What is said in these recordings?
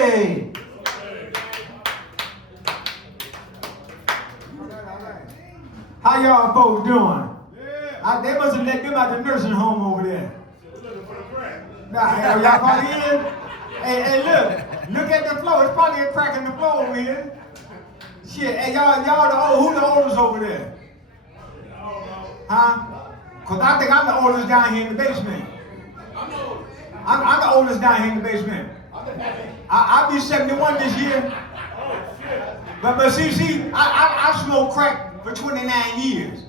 Hey! How y'all folks doing? They must have let them out the nursing home over there. Nah, y'all probably in? Hey, look at the floor. It's probably a crack in the floor over here. Shit, hey, who the oldest over there? Huh? Because I think I'm the oldest down here in the basement. I'm the oldest down here in the basement. I'll be 71 this year. But see, I smoked crack for 29 years.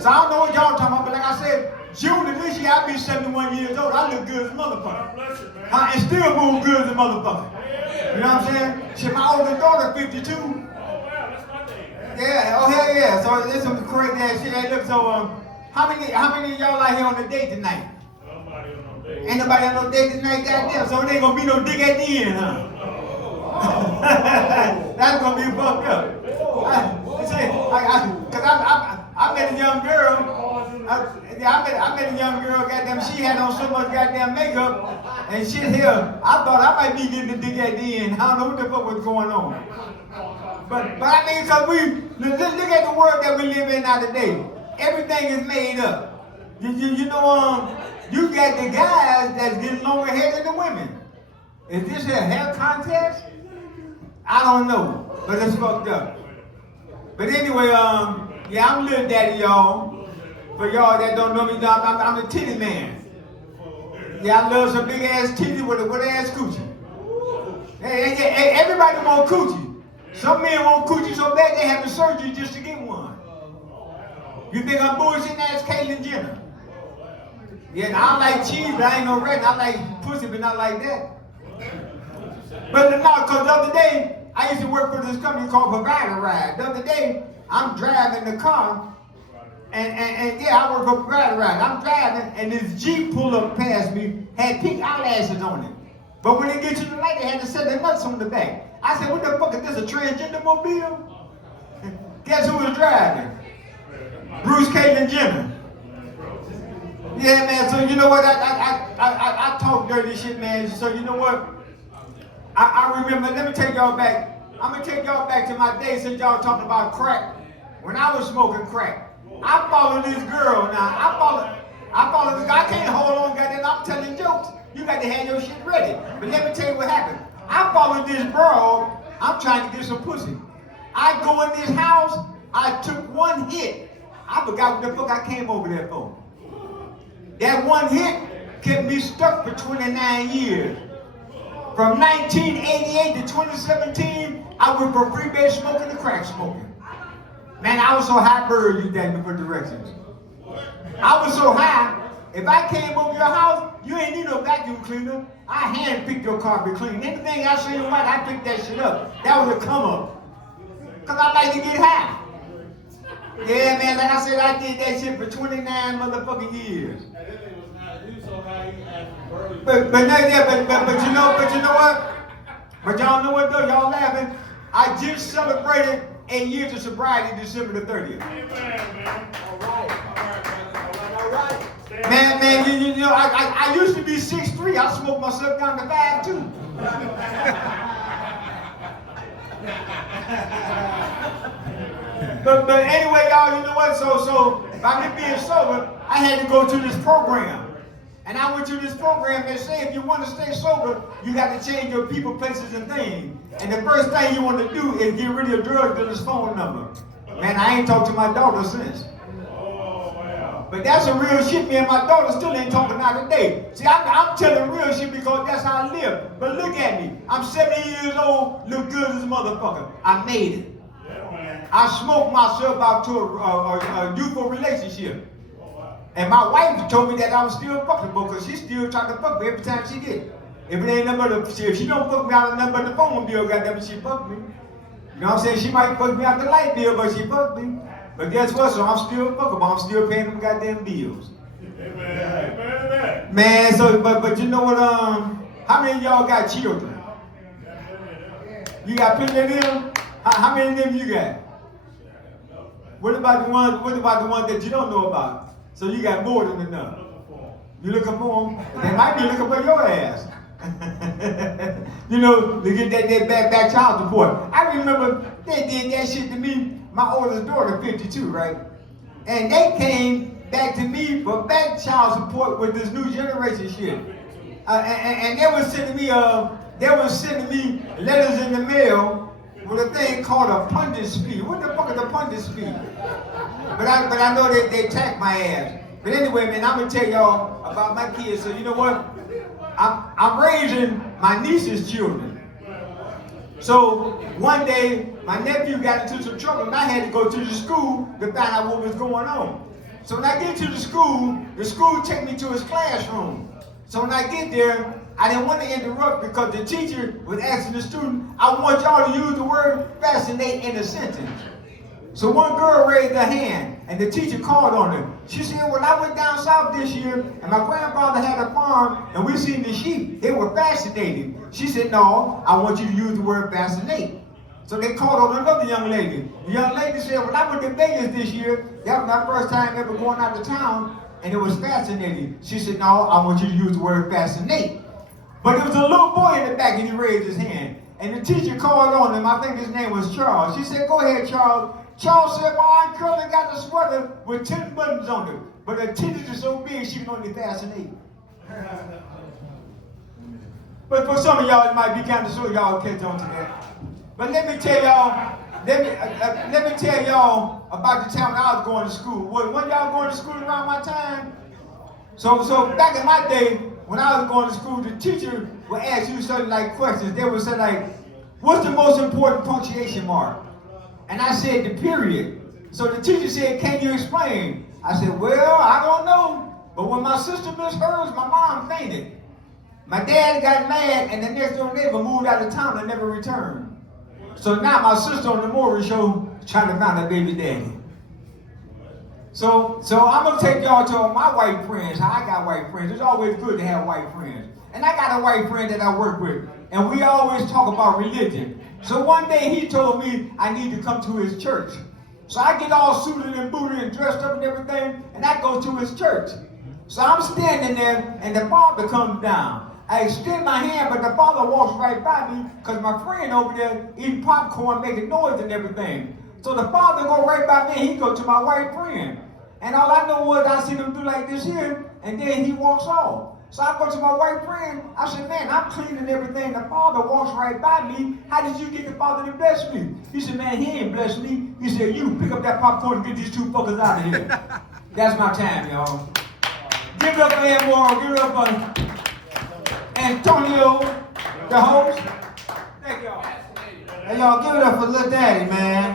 So I don't know what y'all talking about, but like I said, June of this year, I'll be 71 years old. I look good as a motherfucker. And still move good as a motherfucker. You know what I'm saying? Shit, my oldest daughter, 52. Yeah, oh hell yeah. So there's some crazy ass shit. Hey, look, so how many of y'all out here on the date tonight? Ain't nobody on no date tonight, goddamn. So there ain't gonna be no dick at the end, huh? That's gonna be fucked up. I met a young girl. I met a young girl, goddamn, she had on so much goddamn makeup and shit here. I thought I might be getting the dick at the end. I don't know what the fuck was going on. But I mean, because look at the world that we live in now today. Everything is made up. You know, you got the guys that's getting longer hair than the women. Is this a hair contest? I don't know, but it's fucked up. But anyway, yeah, I'm Lil Daddy, y'all. For y'all that don't know me, I'm the titty man. Yeah, I love some big ass titty with a good ass coochie. Hey, everybody want coochie. Some men want coochie so bad they having surgery just to get one. You think I'm bullshitting? That's Caitlyn Jenner. Yeah, I like cheese, but I ain't no red. I like pussy, but not like that. But no, because the other day, I used to work for this company called Provider Ride. The other day, I'm driving the car, and yeah, I work for Provider Ride. I'm driving, and this Jeep pulled up past me, had pink eyelashes on it. But when they get to the light, they had to set their nuts on the back. I said, what the fuck is this, a transgender mobile? Guess who was driving? Bruce Caitlyn Jenner. Yeah, man, so you know what, I talk dirty shit, man, so you know what? I remember, let me take y'all back. I'm going to take y'all back to my days since y'all talking about crack. When I was smoking crack, I followed this girl now. I followed this girl. I can't hold on, goddamn, I'm telling jokes. You got to have your shit ready. But let me tell you what happened. I followed this girl. I'm trying to get some pussy. I go in this house. I took one hit. I forgot what the fuck I came over there for. That one hit kept me stuck for 29 years. From 1988 to 2017, I went from freebase smoking to crack smoking. Man, I was so high, bird, you thank me for directions. I was so high, if I came over your house, you ain't need no vacuum cleaner. I hand-picked your carpet clean. Anything I see in white, I picked that shit up. That was a come-up. Because I like to get high. Yeah, man, like I said, I did that shit for 29 motherfucking years. But you know what? But y'all know what though? Y'all laughing. I just celebrated 8 years of sobriety December the 30th. All right. Man, you know, I used to be 6'3". I smoked myself down to 5'2". But anyway, y'all, you know what? So by me being sober, I had to go to this program. And I went to this program that said if you want to stay sober, you got to change your people, places, and things. And the first thing you want to do is get rid of your drug dealer's phone number. Man, I ain't talked to my daughter since. But that's a real shit. Me and my daughter still ain't talking now today. See, I'm telling real shit because that's how I live. But look at me. I'm 70 years old, look good as a motherfucker. I made it. I smoked myself out to a youthful relationship. And my wife told me that I was still fuckable because she still trying to fuck me every time she get. If it ain't nothing but if she don't fuck me out of nothing but the phone bill, goddamn, she fuck me. You know what I'm saying? She might fuck me out the light bill, but she fuck me. But guess what? So I'm still fuckable. I'm still paying them goddamn bills. Amen. Man, so but you know what? How many of y'all got children? You got plenty of them? How many of them you got? What about the ones that you don't know about? So you got more than enough. You looking for them? They might be looking for your ass. You know, to get that back child support. I remember they did that shit to me. My oldest daughter, 52, right? And they came back to me for back child support with this new generation shit. And they were sending me letters in the mail with a thing called a pundit fee. What the fuck is a pundit fee? But I know they attacked my ass. But anyway, man, I'm gonna tell y'all about my kids. So you know what? I'm raising my niece's children. So one day, my nephew got into some trouble, and I had to go to the school to find out what was going on. So when I get to the school took me to his classroom. So when I get there, I didn't want to interrupt because the teacher was asking the student, I want y'all to use the word fascinate in a sentence. So one girl raised her hand, and the teacher called on her. She said, well, I went down south this year, and my grandfather had a farm, and we seen the sheep. They were fascinated. She said, no, I want you to use the word fascinate. So they called on another young lady. The young lady said, well, I went to Vegas this year. That was my first time ever going out of town, and it was fascinating. She said, no, I want you to use the word fascinate. But there was a little boy in the back, and he raised his hand. And the teacher called on him. I think his name was Charles. She said, go ahead, Charles. Charles said, my Aunt Curly got a sweater with 10 buttons on it. But her titties are so big, she can only fascinate. But for some of y'all, it might be kind of slow. Y'all catch on to that. But let me tell y'all, let me tell y'all about the time when I was going to school. When y'all going to school around my time? So back in my day, when I was going to school, the teacher would ask you certain like questions. They would say like, what's the most important punctuation mark? And I said the period. So the teacher said, can you explain? I said, well, I don't know. But when my sister missed hers, my mom fainted. My dad got mad, and the next door neighbor moved out of town and never returned. So now my sister on the Maury show trying to find her baby daddy. So I'm gonna take y'all to my white friends. How I got white friends. It's always good to have white friends. And I got a white friend that I work with, and we always talk about religion. So one day he told me I need to come to his church. So I get all suited and booted and dressed up and everything, and I go to his church. So I'm standing there, and the father comes down. I extend my hand, but the father walks right by me because my friend over there eating popcorn, making noise and everything. So the father go right by me, and he go to my white friend. And all I know was I seen him do like this here, and then he walks off. So I go to my white friend, I said, man, I'm cleaning everything. The father walks right by me. How did you get the father to bless me? He said, man, he ain't blessed me. He said, you pick up that popcorn and get these two fuckers out of here. That's my time, y'all. Give it up for Edmore. Give it up for Antonio, the host. Thank y'all. Hey, y'all, give it up for Lil Daddy, man.